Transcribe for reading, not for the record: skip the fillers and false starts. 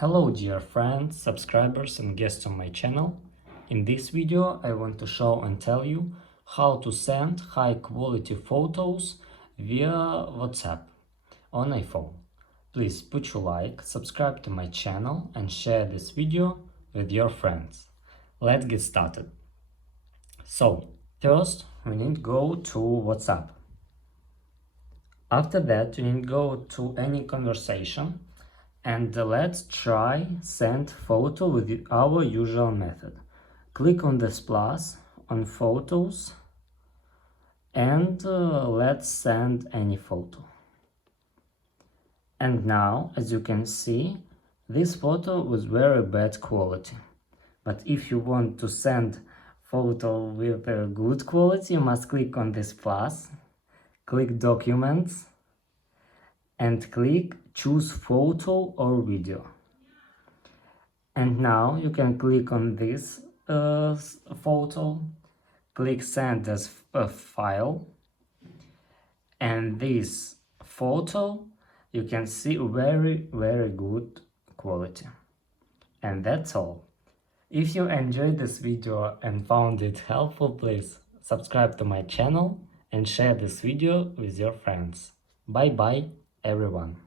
Hello dear friends, subscribers and guests on my channel. In this video I want to show and tell you how to send high quality photos via WhatsApp on iPhone. Please put your like, subscribe to my channel and share this video with your friends. Let's get started. So, first we need to go to WhatsApp. After that, you need to go to any conversation and let's try send photo with our usual method. Click on this plus on photos and let's send any photo. And now, as you can see, this photo was very bad quality. But if you want to send photo with a good quality, you must click on this plus, click documents and click choose photo or video. And now you can click on this photo, click send as a file, and this photo you can see very good quality. And that's all. If you enjoyed this video and found it helpful, please subscribe to my channel and share this video with your friends. Bye bye everyone.